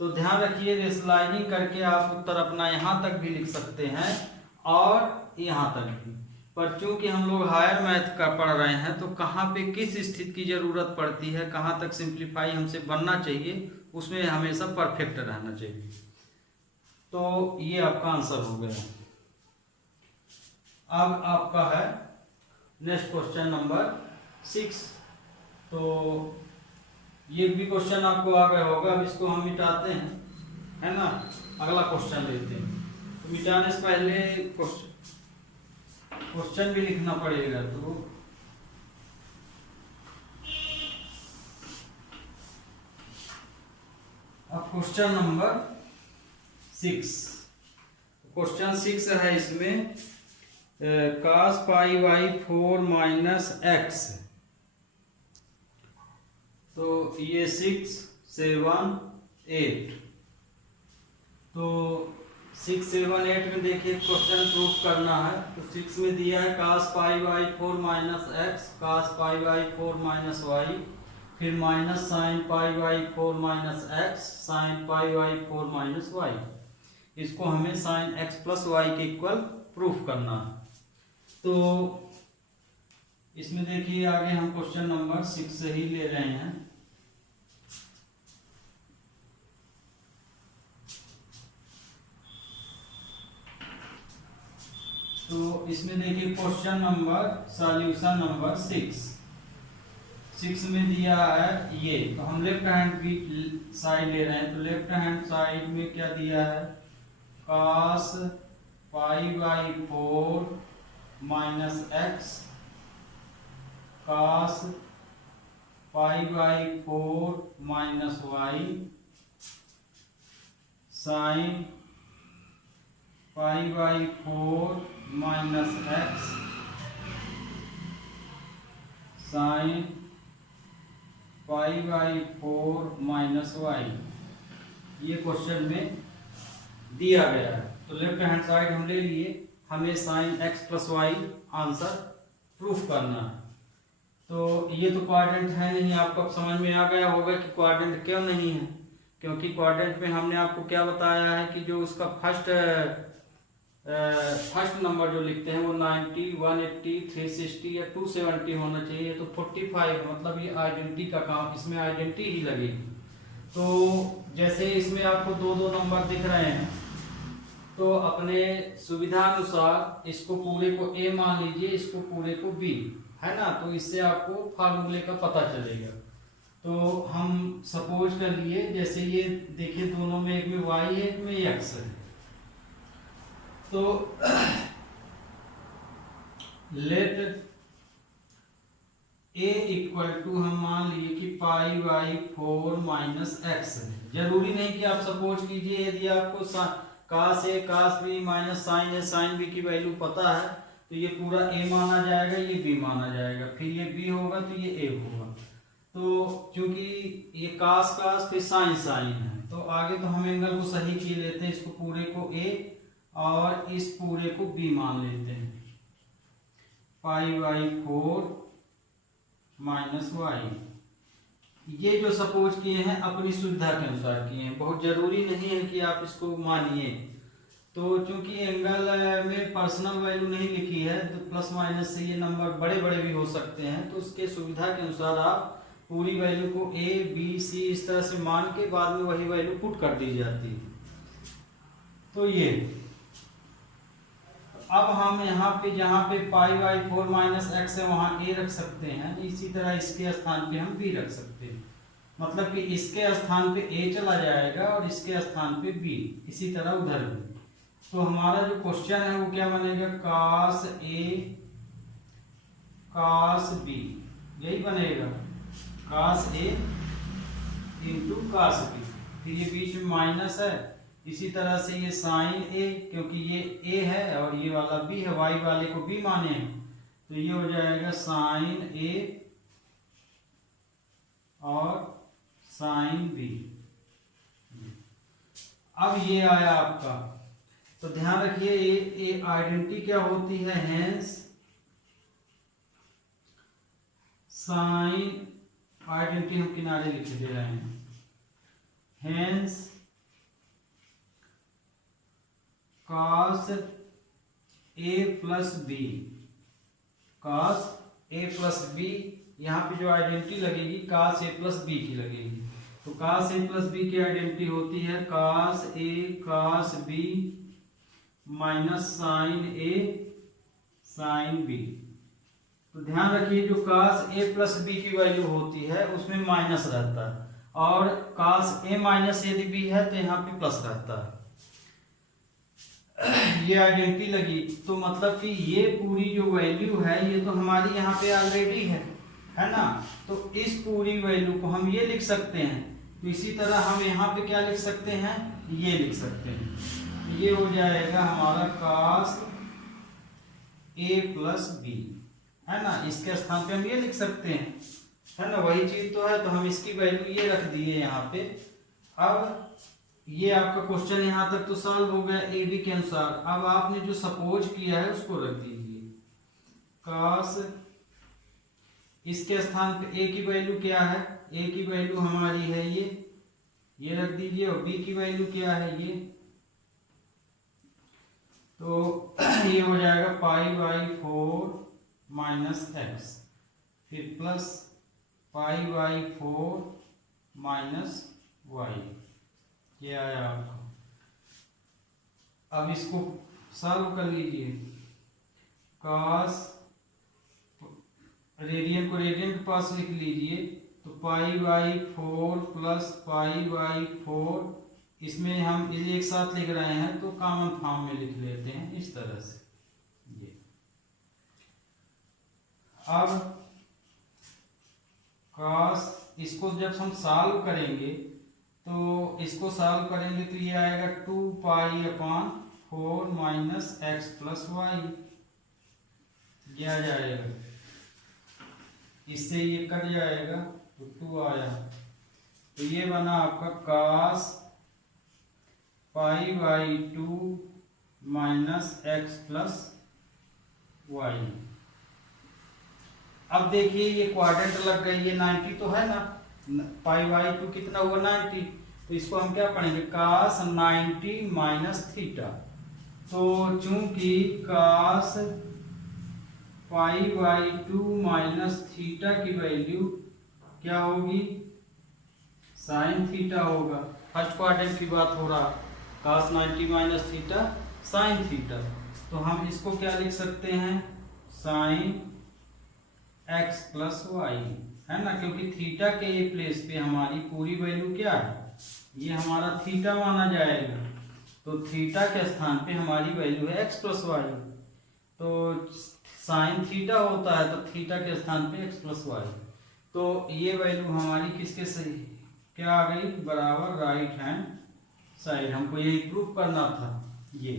तो ध्यान रखिए, रेशनलाइजिंग करके आप उत्तर अपना यहाँ तक भी लिख सकते हैं और यहाँ तक भी। पर चूंकि हम लोग हायर मैथ का पढ़ रहे हैं तो कहाँ पे किस स्थिति की ज़रूरत पड़ती है, कहाँ तक सिंप्लीफाई हमसे बनना चाहिए, उसमें हमेशा परफेक्ट रहना चाहिए। तो ये आपका आंसर हो गया। अब आपका है नेक्स्ट क्वेश्चन नंबर 6। तो ये भी क्वेश्चन आपको आ गया होगा, अब इसको हम मिटाते हैं, है ना, अगला क्वेश्चन लेते हैं। तो मिटाने से पहले क्वेश्चन भी लिखना पड़ेगा। तो अब क्वेश्चन नंबर 6, क्वेश्चन 6 है, इसमें cos π/4 - x। तो ये 6, 7, 8। तो 6, 7, 8 में देखिए क्वेश्चन प्रूफ करना है। तो 6 में दिया है cos π/4 - x, cos π/4 - y, फिर -sin π/4 - x, sin π/4 - y। इसको हमें sin x + y के इक्वल प्रूफ करना है। तो इसमें देखिए आगे हम क्वेश्चन नंबर 6 से ही ले रहे हैं। तो इसमें देखिए क्वेश्चन नंबर सॉल्यूशन नंबर 6 में दिया है ये। तो हम लेफ्ट हैंड की साइड ले रहे हैं। तो लेफ्ट हैंड साइड में क्या दिया है, cos π/4 - x, cos π/4 - y, sin π/4 - x, sin π/4 - y। ये क्वेश्चन में दिया गया है। तो लेफ्ट हैंड साइड हम ले लिए, हमें sin x + y answer proof करना है। तो ये तो क्वाड्रेंट है नहीं, आपको अब समझ में आ गया होगा कि क्वाड्रेंट क्यों नहीं है। क्योंकि क्वाड्रेंट में हमने आपको क्या बताया है कि जो उसका फर्स्ट नंबर जो लिखते हैं वो 90, 180, 360 या 270 होना चाहिए। तो 45 मतलब ये आइडेंटिटी का काम, इसमें आइडेंटिटी ही लगेगी। तो जैसे इसमें आपको 2 नंबर दिख रहे हैं, तो अपने सुविधानुसार इसको पूरे को A मान लीजिए, इसको पूरे को B, है ना। तो इससे आपको फार्मूले का पता चलेगा। तो हम सपोज कर लिए, जैसे ये देखिए दोनों में, एक में y है एक में x है। तो लेट a इक्वल टू हम मान लिए कि पाई बाई 4 माइनस एक्स है। जरूरी नहीं कि आप सपोज कीजिए, यदि आपको कास ए कास बी माइनस साइन ए साइन बी की वैल्यू पता है तो ये पूरा a माना जाएगा, ये b माना जाएगा, फिर ये b होगा तो ये a होगा। तो क्योंकि ये कास कास फिर साइन साइन है, तो आगे तो हम एंगल को सही किए लेते हैं, इसको पूरे को a और इस पूरे को b मान लेते हैं। पाई बाई 4 माइनस वाई, ये जो सपोज किए हैं अपनी सुविधा के अनुसार किए हैं, बहुत जरूरी नहीं है कि आप इसको मानिए। तो चूंकि एंगल में पर्सनल वैल्यू नहीं लिखी है तो प्लस माइनस से ये नंबर बड़े बड़े भी हो सकते हैं, तो उसके सुविधा के अनुसार आप पूरी वैल्यू को a b c इस तरह से मान के बाद में वही वैल्यू पुट कर दी जाती है। तो ये अब हम यहाँ पे जहाँ पे पाई बाई 4 माइनस एक्स है वहाँ a रख सकते हैं, इसी तरह इसके स्थान पे हम b रख सकते हैं। मतलब कि इसके स्थान पे a चला जाएगा और इसके स्थान पे b, इसी तरह उधर भी। तो हमारा जो क्वेश्चन है वो क्या बनेगा, कास a कास b, यही बनेगा, कास a इंटू कास b। फिर ये बीच में माइनस है, इसी तरह से ये साइन a, क्योंकि ये a है और ये वाला b है, y वाले को b माने हैं, तो ये हो जाएगा साइन a और साइन b। अब ये आया आपका, तो ध्यान रखिए ये आइडेंटिटी क्या होती है, हेंस साइन, आइडेंटिटी हम किनारे लिख दे रहे हैं, hence cos a plus b, cos a plus b, यहाँ पे जो आइडेंटिटी लगेगी cos a प्लस बी की लगेगी। तो cos a प्लस बी की आइडेंटिटी होती है cos a cos b minus sine a sine b। तो ध्यान रखिए जो cos a प्लस बी की वैल्यू होती है उसमें माइनस रहता है, और cos a माइनस यदि b है तो यहाँ पे प्लस रहता है। ये आइडेंटिटी लगी, तो मतलब कि ये पूरी जो वैल्यू है ये तो हमारी यहाँ पे ऑलरेडी है ना, तो इस पूरी वैल्यू को हम ये लिख सकते हैं। तो इसी तरह हम यहाँ पे क्या लिख सकते हैं, ये लिख सकते हैं, ये हो जाएगा हमारा cos a प्लस बी, है ना, इसके स्थान पे हम ये लिख सकते हैं, है ना, वही चीज तो है। तो हम इसकी वैल्यू ये रख दिए यहाँ पे। अब ये आपका क्वेश्चन यहाँ तक तो सॉल्व हो गया ए बी के अनुसार। अब आपने जो सपोज किया है उसको रख दीजिए, cos, इसके स्थान पे a की वैल्यू क्या है, a की वैल्यू हमारी है ये रख दीजिए, और b की वैल्यू क्या है ये, तो ये हो जाएगा पाई बाई 4 माइनस एक्स, फिर plus pi by 4 minus y, ये आया आपका। अब इसको सॉल्व कर लीजिए, cos, रेडियन को रेडियन के पास लिख लीजिए, तो पाई बाई 4 प्लस पाई बाई 4, इसमें हम इसे एक साथ लिख रहे हैं तो कॉमन फॉर्म में लिख लेते हैं इस तरह से ये। अब cos, इसको जब हम सॉल्व करेंगे तो इसको सॉल्व करेंगे तो ये आएगा 2 pi upon 4 minus x plus y, ये आ जाएगा, इससे ये कट जाएगा तो 2 आया। तो ये बना आपका cos pi by 2 minus x plus y. अब देखिए ये क्वाड्रेंट लग गई, ये 90 तो है ना, पाई बाई 2 कितना हुआ 90, तो इसको हम क्या पढ़ेंगे cos 90 माइनस थीटा। तो चूंकि cos pi by 2 minus theta की वैल्यू क्या होगी, साइन थीटा होगा। फर्स्ट क्वाड्रेंट की बात हो रहा, cos 90 minus theta sine theta, तो हम इसको क्या लिख सकते हैं, साइन एक्स प्लस वाई, है ना, क्योंकि थीटा के प्लेस पे हमारी पूरी वैल्यू क्या है, ये हमारा थीटा माना जाएगा, तो थीटा के स्थान पे हमारी वैल्यू है एक्स प्लस वाई। तो साइन थीटा होता है तो थीटा के स्थान पे एक्स प्लस वाई। तो ये वैल्यू हमारी किसके सही क्या आ गई, बराबर राइट हैंड साइड। हमको यही प्रूफ करना था ये।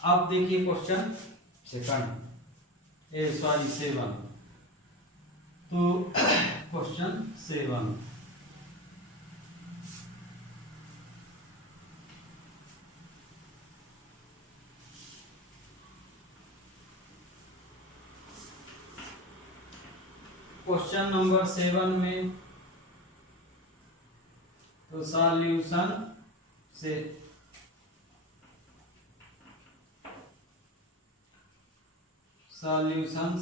अब देखिए क्वेश्चन सेकंड, 7। तो क्वेश्चन 7, क्वेश्चन नंबर 7 में तो सॉल्यूशन से सॉल्यूशन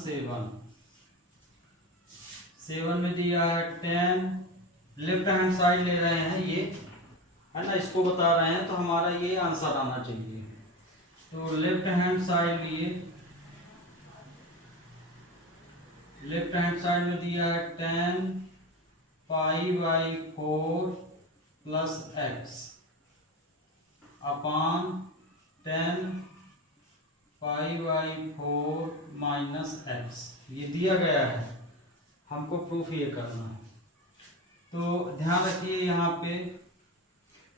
7 में दिया है 10, लेफ्ट हैंड साइड ले रहे हैं ये है ना, इसको बता रहे हैं तो हमारा ये आंसर आना चाहिए। तो लेफ्ट हैंड साइड लिए, लेफ्ट हैंड साइड में दिया है 10 π/4 प्लस एक्स अपान 10 π/4 माइनस एक्स, ये दिया गया है, हमको प्रूफ ये करना है। तो ध्यान रखिए यहाँ पे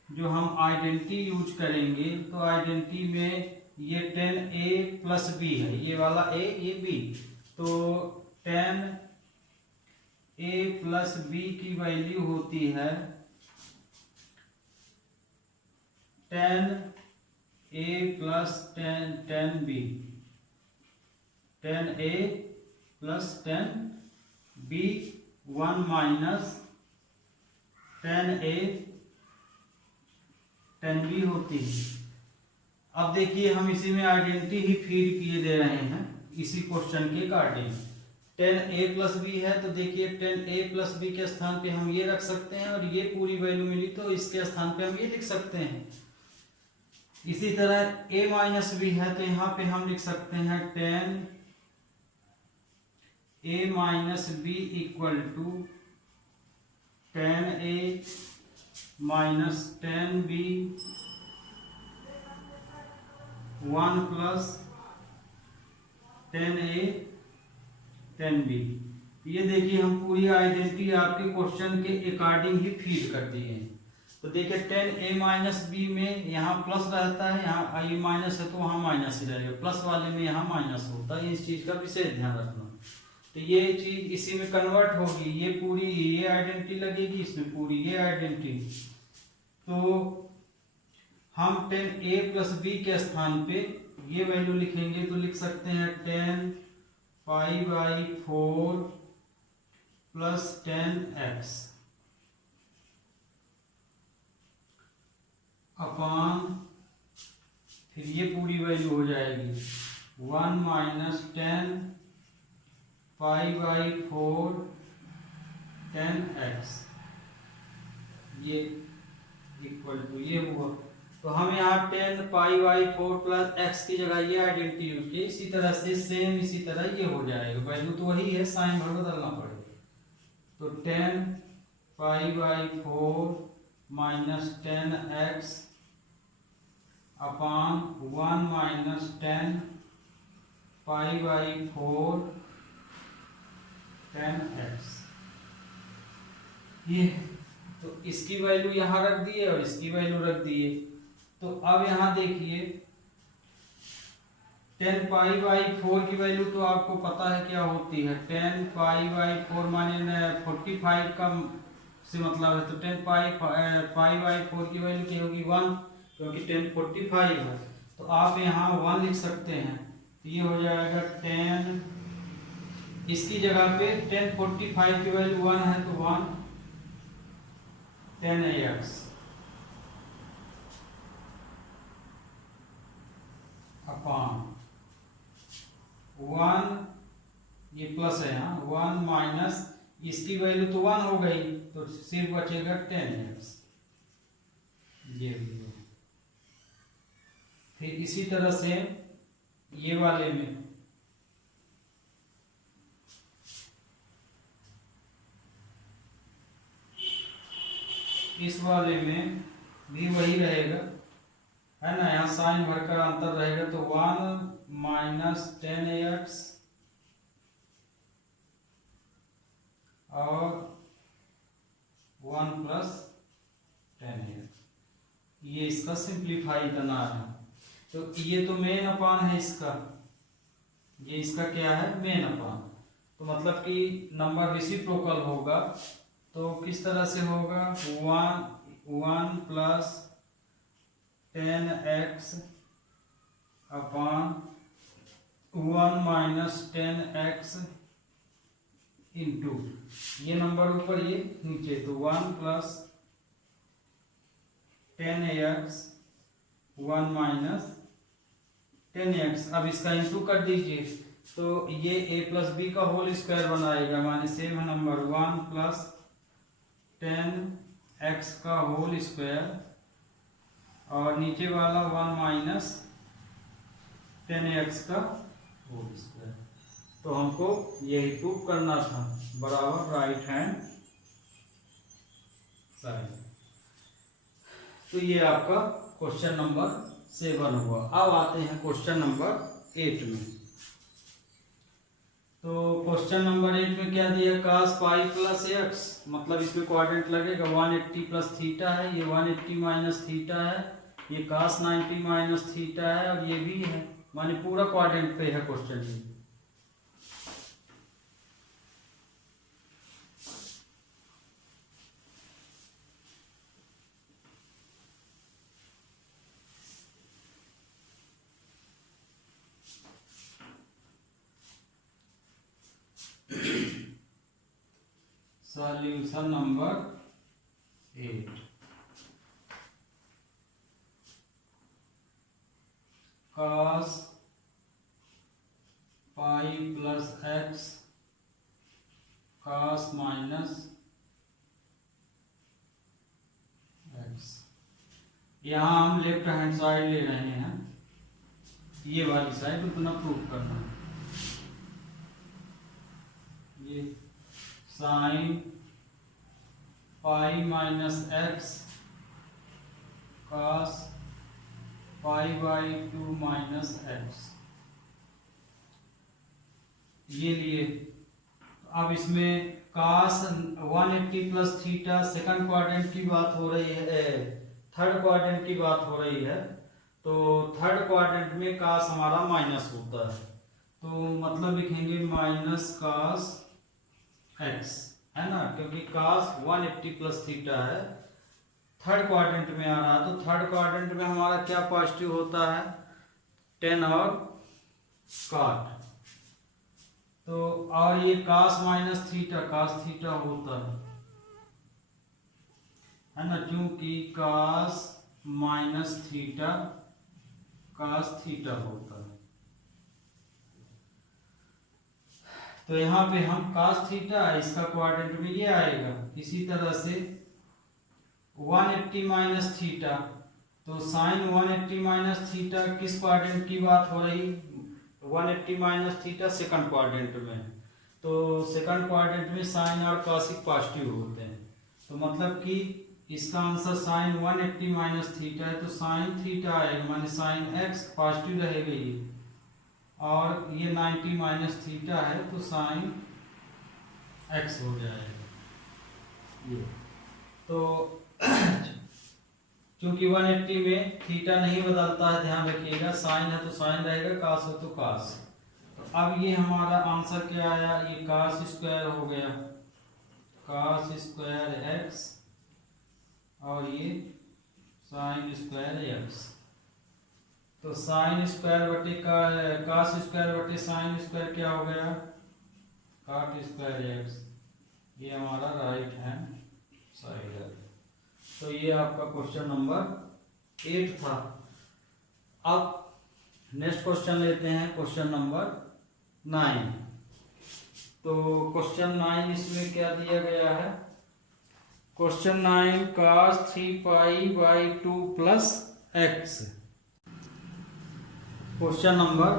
जो हम आइडेंटिटी यूज करेंगे तो आइडेंटिटी में ये 10a प्लस b है, ये वाला a ये b, तो 10a प्लस b की वैल्यू होती है 10a plus 10b, 10a plus 10b 1 minus 10a 10b होती है। अब देखिए हम इसी में आइडेंटिटी ही फीड किए दे रहे हैं इसी क्वेश्चन के अकॉर्डिंग। 10a प्लस b है तो देखिए 10a प्लस b के स्थान पे हम ये रख सकते हैं और ये पूरी वैल्यू मिली तो इसके स्थान पे हम ये लिख सकते हैं। इसी तरह a माइनस b है तो यहाँ पे हम लिख सकते हैं 10a minus b equal to 10a minus 10b 1 plus 10a 10b। ये देखिए हम पूरी आइडेंटिटी आपके क्वेश्चन के अकॉर्डिंग ही फीड कर दिए हैं। तो देखिए 10a माइनस b में यहाँ प्लस रहता है, यहाँ ये माइनस है तो वहाँ माइनस ही रहेगा, प्लस वाले में यहाँ माइनस होता है, इस चीज का विशेष ध्यान रखना। तो ये चीज इसी में कन्वर्ट होगी, ये पूरी ये आइडेंटिटी लगेगी, इसमें पूरी ये आइडेंटिटी। तो हम 10a प्लस b के स्थान पे ये वैल्यू लिखेंगे तो लिख सकते हैं 10 π/4 प्लस 10x अपान, फिर ये पूरी वैल्यू हो जाएगी 1 माइनस 10 π/4 10x, ये इक्वल टू ये हुआ। तो हम यहाँ 10 π/4 प्लस x की जगह ये आइडेंटिटी यूज की, इसी तरह से सेम इसी तरह ये हो जाएगा, वैल्यू तो वही है, साइन भर बदलना पड़ेगा। तो 10 π/4 माइनस 10x अपान 1 माइनस 10 π/4 10x, ये तो इसकी वैल्यू यहाँ रख दिए और इसकी वैल्यू रख दिए। तो अब यहाँ देखिए 10 π/4 की वैल्यू तो आपको पता है क्या होती है, 10 π/4 माने 45 का से मतलब है, तो 10 π/4 की वैल्यू क्या होगी 1, क्योंकि 10 45 है तो आप यहाँ 1 लिख सकते हैं। तो ये हो जाएगा 10, इसकी जगह पे 10 45 की वैल्यू 1 है तो 1 10ax अपान 1, ये प्लस है यहाँ 1 माइनस इसकी वैल्यू तो 1 हो गई तो सिर्फ बचेगा 10x, ये भी। फिर इसी तरह से ये वाले में इस वाले में भी वही रहेगा है ना, यहाँ साइन भरकर अंतर रहेगा तो 1 माइनस 10ax और 1 प्लस 10x, ये इसका सिंप्लीफाई करना है। तो ये तो मेन अपान है इसका, ये इसका क्या है, मेन अपान। तो मतलब कि नंबर रेसिप्रोकल होगा तो किस तरह से होगा, 1 प्लस 10x अपान 1 माइनस 10x इंटू, ये नंबर ऊपर ये नीचे, तो 1 प्लस 10x 1 माइनस 10x। अब इसका इंटू कर दीजिए तो ये a प्लस बी का होल स्क्वायर बनाएगा, माने सेम नंबर 1 प्लस 10x का होल स्क्वायर और नीचे वाला 1 माइनस 10x का होल स्क्वायर। तो हमको यही प्रूव करना था, बराबर राइट हैंड साइड। तो ये आपका क्वेश्चन नंबर 7 हुआ। अब आते हैं क्वेश्चन नंबर 8 में। तो क्वेश्चन नंबर 8 में क्या दिया, cos पाई प्लस एक्स, मतलब इसमें क्वाड्रेंट लगेगा 180 प्लस थीटा है, ये 180 माइनस थीटा है, ये cos 90 माइनस थीटा है और ये भी है, माने पूरा क्वाड्रेंट पे है क्वेश्चन ये। Solution number 8, cos pi plus x cos minus x. यहाँ हम लेफ्ट हैंड साइड ले रहे हैं, ये वाली साइड उतना प्रूफ करना है। ये sine pi minus x cos pi by 2 minus x, ये लिए। अब इसमें cos 180 plus theta, second quadrant की बात हो रही है, थर्ड क्वाड्रेंट की बात हो रही है। तो थर्ड क्वाड्रेंट में cos हमारा माइनस होता है, तो मतलब लिखेंगे माइनस cos x, है ना, क्योंकि cos 180 प्लस थीटा है, थर्ड क्वाड्रेंट में आ रहा है। तो थर्ड क्वाड्रेंट में हमारा क्या पॉजिटिव होता है, 10 और cot। तो और ये cos minus theta cos theta होता है ना, क्योंकि cos minus theta cos theta होता है। तो यहाँ पे हम cos थीटा, इसका क्वाड्रेंट में ये आएगा। इसी तरह से 180 माइनस थीटा, तो साइन 180 माइनस थीटा किस क्वाड्रेंट की बात हो रही, 180 माइनस थीटा सेकंड क्वाड्रेंट में। तो सेकंड क्वाड्रेंट में साइन और कॉसिक पॉजिटिव होते हैं, तो मतलब कि इसका आंसर साइन 180 माइनस थीटा है, तो साइन थीटा आएगा, माने साइन एक्स पॉजिटिव रहेगा ये, और ये 90 माइनस थीटा है तो साइन एक्स हो जाएगा ये। तो क्योंकि 180 में थीटा नहीं बदलता है, ध्यान रखिएगा, साइन है तो साइन रहेगा, कास है तो कास। तो अब ये हमारा आंसर क्या आया, ये कास स्क्वायर हो गया, कास स्क्वायर एक्स और ये साइन स्क्वायर एक्स। तो साइन स्क्वायर बटे का कास स्क्वायर बटे साइन स्क्वायर क्या हो गया, काट स्क्वायर एक्स। ये हमारा राइट हैंड साइड है। तो ये आपका क्वेश्चन नंबर 8 था। अब नेक्स्ट क्वेश्चन लेते हैं, क्वेश्चन नंबर 9। तो क्वेश्चन 9 इसमें क्या दिया गया है, question 9 cos 3 pi by 2 plus x. Question number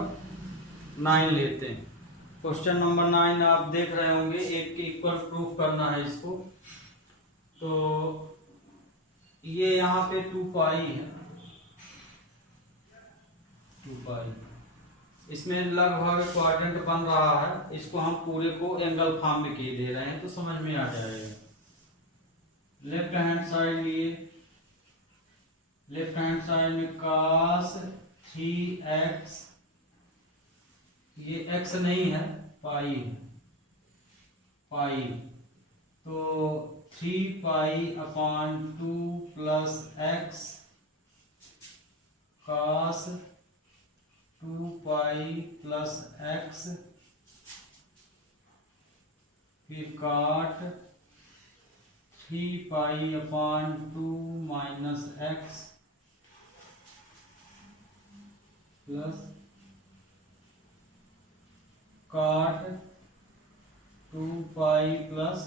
9 लेते हैं। क्वेश्चन नंबर 9 आप देख रहे होंगे, एक के इक्वल प्रूफ करना है इसको। तो ये यहाँ पे 2 पाई है, 2 पाई, इसमें लगभग क्वाड्रेंट बन रहा है, इसको हम पूरे को एंगल फॉर्म में किए दे रहे हैं तो समझ में आ जाएगा। लेफ्ट हैंड साइड लिए, लेफ्ट हैंड साइड में cos 3x, ये x नहीं है पाई है, पाई, तो 3π/2 plus x cos 2π plus x, फिर काट 3π/2 माइनस x प्लस काट 2π प्लस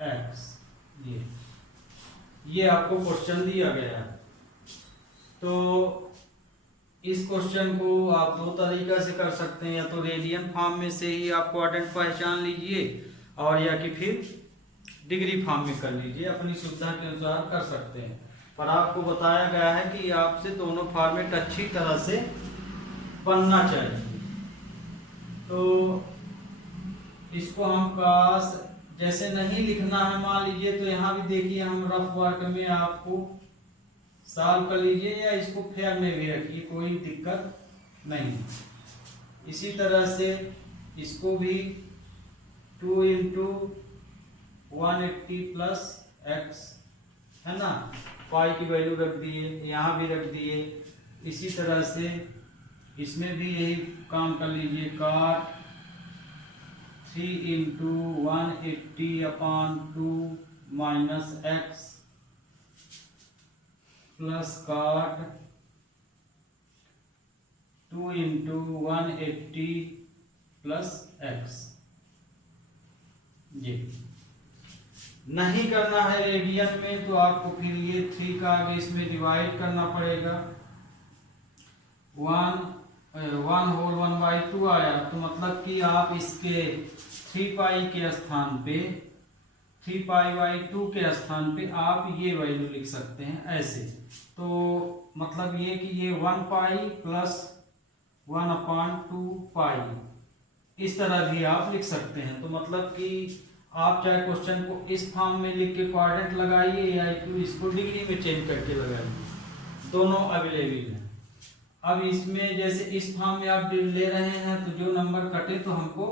x। ये आपको क्वेश्चन दिया गया है। तो इस क्वेश्चन को आप दो तरीका से कर सकते हैं, या तो रेडियन फॉर्म में से ही आप क्वाड्रेंट पहचान लीजिए, और या कि फिर डिग्री फॉर्म में कर लीजिए, अपनी सुविधा के अनुसार कर सकते हैं। पर आपको बताया गया है कि आपसे दोनों फॉर्मेट अच्छी तरह से बनना चाहिए। तो इसको हम cos जैसे नहीं लिखना है मान लीजिए, तो यहाँ भी देखिए हम रफ वर्क में आपको सॉल्व कर लीजिए, या इसको फेयर में भी रखिए, कोई दिक्कत नहीं। इसी तरह से इसको भी 2 × 180 प्लस x है ना, पाई की वैल्यू रख दिए, यहाँ भी रख दिए। इसी तरह से इसमें भी यही काम कर लीजिए, काट 3 × 180/2 माइनस x प्लस काट 2 × 180 प्लस x। ये नहीं करना है रेडियन में, तो आपको फिर ये 3 का आगे इसमें डिवाइड करना पड़ेगा। 1/1/2 आया, तो मतलब कि आप इसके 3π के स्थान पे 3π/2 के स्थान पे आप ये वैल्यू लिख सकते हैं ऐसे। तो मतलब ये कि ये 1π प्लस 1/2π, इस तरह भी आप लिख सकते हैं। तो मतलब कि आप चाहे क्वेश्चन को इस फॉर्म में लिख के क्वाड्रेंट लगाइए, या इसको डिग्री में चेंज करके लगाइए, दोनों अवेलेबल हैं। अब इसमें जैसे इस फॉर्म में आप ले रहे हैं, तो जो नंबर कटे तो हमको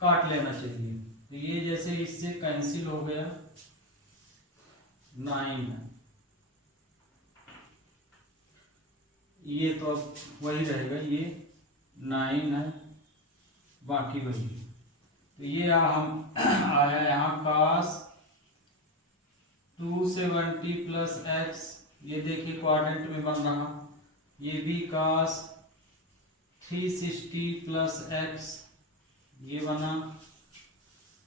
काट लेना चाहिए। तो ये जैसे इससे कैंसिल हो गया, 9 है, ये तो अब वही रहेगा, ये 9 है, बाकी वही। तो ये हम आया यहाँ cos 270 प्लस x, ये देखिए क्वाड्रेंट में बन रहा। ये भी cos 360 प्लस x, ये बना,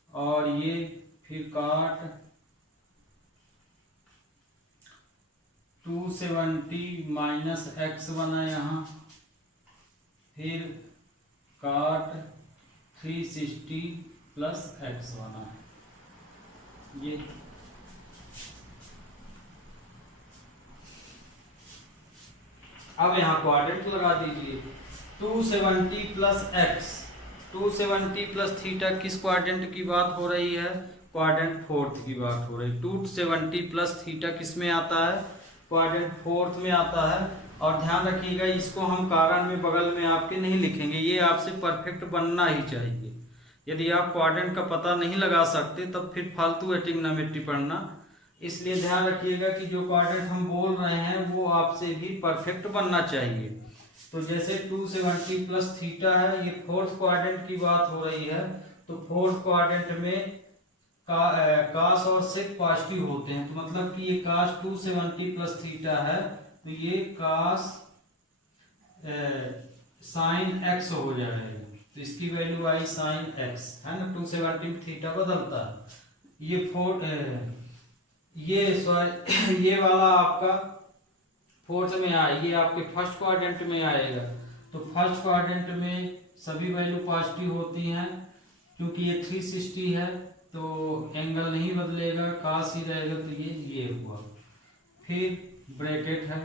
और ये फिर काट 270 माइनस x बना यहाँ, फिर काट 360 प्लस x बना। ये अब यहाँ क्वाड्रेंट लगा दीजिए। 270 प्लस x, 270 प्लस थीटा किस क्वाड्रेंट की बात हो रही है? क्वाड्रेंट फोर्थ की बात हो रही है। 270 प्लस थीटा किस में आता है? क्वाड्रेंट फोर्थ में आता है। और ध्यान रखिएगा, इसको हम कारण में बगल में आपके नहीं लिखेंगे, ये आपसे परफेक्ट बनना ही चाहिए। यदि आप क्वाड्रेंट का पता नहीं लगा सकते तब फिर फालतू है ट्रिग्नोमेट्री पढ़ना। इसलिए ध्यान रखिएगा कि जो क्वाड्रेंट हम बोल रहे हैं वो आपसे भी परफेक्ट बनना चाहिए। तो जैसे 270 प्लस थीटा है, ये फोर्थ क्वाड्रेंट की बात हो रही है। तो फोर्थ क्वाड्रेंट में कास और सेक पॉजिटिव होते हैं, तो मतलब कि ये कास 270 प्लस थीटा है, तो ये कास साइन एक्स हो जाएगा। तो इसकी वैल्यू आई साइन एक्स, है ना। 270 थीटा बदलता है। ये वाला आपका फोर्थ में आए, ये आपके फर्स्ट क्वाड्रेंट में आएगा। तो फर्स्ट क्वाड्रेंट में सभी वैल्यू पॉजिटिव होती हैं, क्योंकि ये 360 है तो एंगल नहीं बदलेगा, कास ही रहेगा। तो ये हुआ। फिर ब्रैकेट है,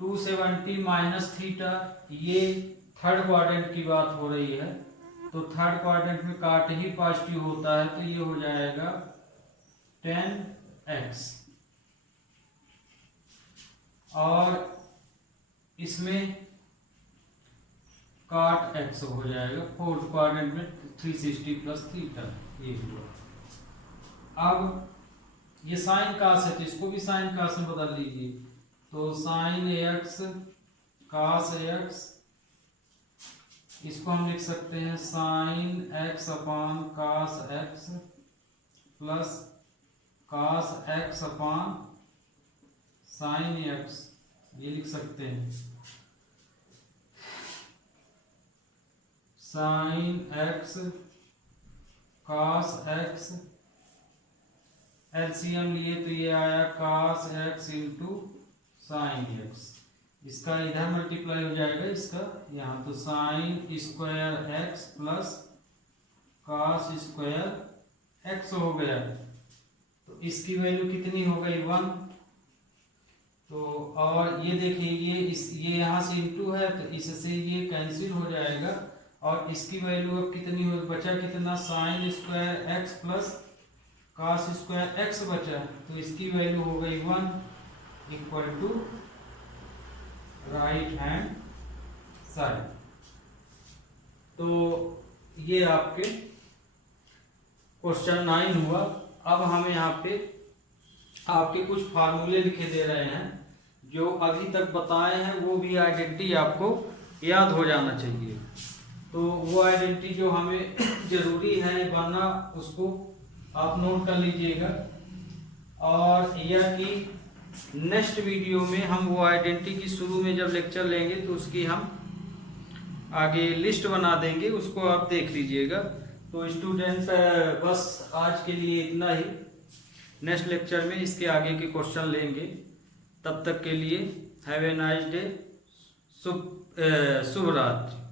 270 माइनस थीटा, ये थर्ड क्वाड्रेंट की बात हो रही है, तो थर्ड क्वाड्रेंट में काट ही पॉजिटिव होता है, तो ये हो जाएगा 10x। और इसमें काट x हो जाएगा, फोर्थ क्वाड्रेंट में 360 प्लस थीटा, ये हुआ। अब ये साइन कास है, तो इसको भी साइन कास में बदल लीजिए, तो साइन एक्स कास एक्स, इसको हम लिख सकते हैं sine x upon cos x plus cos x upon sine x, ये लिख सकते हैं sine x cos x, LCM लिए तो ये आया cos x into sine x, इसका इधर मल्टीप्लाई हो जाएगा इसका यहाँ, तो sine square x plus cos square x हो गया। तो इसकी वैल्यू कितनी हो गई 1। तो और ये देखिए ये यहाँ से इंटू है, तो इससे ये कैंसिल हो जाएगा, और इसकी वैल्यू अब कितनी हो, बचा कितना, sine square x plus cos square x बचा, तो इसकी वैल्यू हो गई 1 equal to right hand side. तो ये आपके क्वेश्चन 9 हुआ। अब हम यहाँ पे आपके कुछ फार्मूले लिखे दे रहे हैं, जो अभी तक बताए हैं वो भी आइडेंटिटी आपको याद हो जाना चाहिए। तो वो आइडेंटिटी जो हमें जरूरी है बनना, उसको आप नोट कर लीजिएगा, और यह कि नेक्स्ट वीडियो में हम वो आइडेंटिटी की शुरू में जब लेक्चर लेंगे तो उसकी हम आगे लिस्ट बना देंगे, उसको आप देख लीजिएगा। तो स्टूडेंट बस आज के लिए इतना ही, नेक्स्ट लेक्चर में इसके आगे के क्वेश्चन लेंगे। तब तक के लिए हैव ए नाइस डे, शुभ रात्रि।